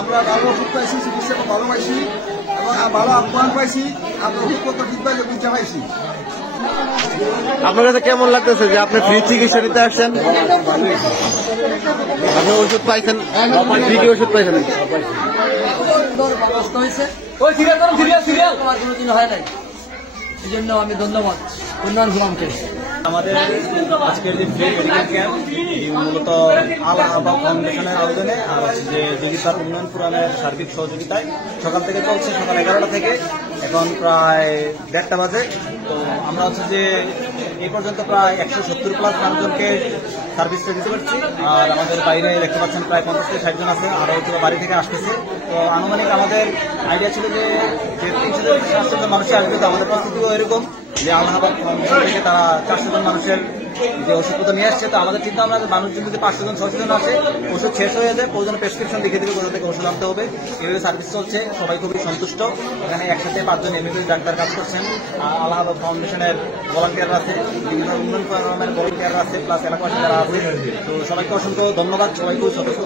আমরা ভালো ওষুধ পাইছি, চিকিৎসা ভালো পাইছি এবং ভালো আপ্যায়ন পাইছি। আমরা অভিজ্ঞতা ফিডব্যাকে বুঝতে পাইছি। আপনার কাছে কেমন লাগতেছে যে আপনি ফ্রি চিকিৎসা নিতে আসছেন? আপনি ওষুধ পাইছেন, ফ্রি কি ওষুধ পাইছেন? কোনোদিন হয় নাই, এই জন্য আমি ধন্যবাদ উন্নয়ন ফোরামকে। আমাদের আজকের যে ফ্রি মেডিকেল ক্যাম্প মূলত আল আবা ফাউন্ডেশনের আয়োজনে আর হচ্ছে যে ডিজিটাল উন্নয়ন ফোরামের সার্বিক সহযোগিতায় সকাল থেকে চলছে, সকাল 11টা থেকে এখন প্রায় 1:30টা বাজে। তো আমরা হচ্ছে যে এই পর্যন্ত প্রায় 170+ মানুষজনকে সার্ভিসটা দিতে পারছি। আর আমাদের বাইরে দেখতে পাচ্ছেন প্রায় 50 থেকে 60 জন আছে, আরও হচ্ছে বাড়ি থেকে আসতেছে। তো আনুমানিক আমাদের আইডিয়া ছিল যে 300 থেকে 400 জন মানুষই আসবে। তো আমাদের প্রস্তুতিও এরকম যে আল্লাহাবাদ ফাউন্ডেশন থেকে তারা 400 জন মানুষের যে ওষুধপত্র নিয়ে আসছে। তো আমাদের চিন্তা ভাবনা মানুষজন যদি 500 জন 600 জন আসে, ওষুধ শেষ হয়ে যায়, প্রয়োজন প্রেসক্রিপশন লিখে দিলে কোথা থেকে ওষুধ আনতে হবে। এইভাবে সার্ভিস চলছে, সবাই খুবই সন্তুষ্ট। এখানে একসাথে 5 জন এমবিবিএস ডাক্তার কাজ করছেন, আল্লাহাবাদ ফাউন্ডেশনের ভলান্টিয়ার আছে, বিভিন্ন উন্নয়ন ফোরামের ভলান্টিয়ার আছে, প্লাস এলাকাবাসী যারা আছে। তো সবাইকে অসংখ্য ধন্যবাদ, সবাই খুব সতর্ক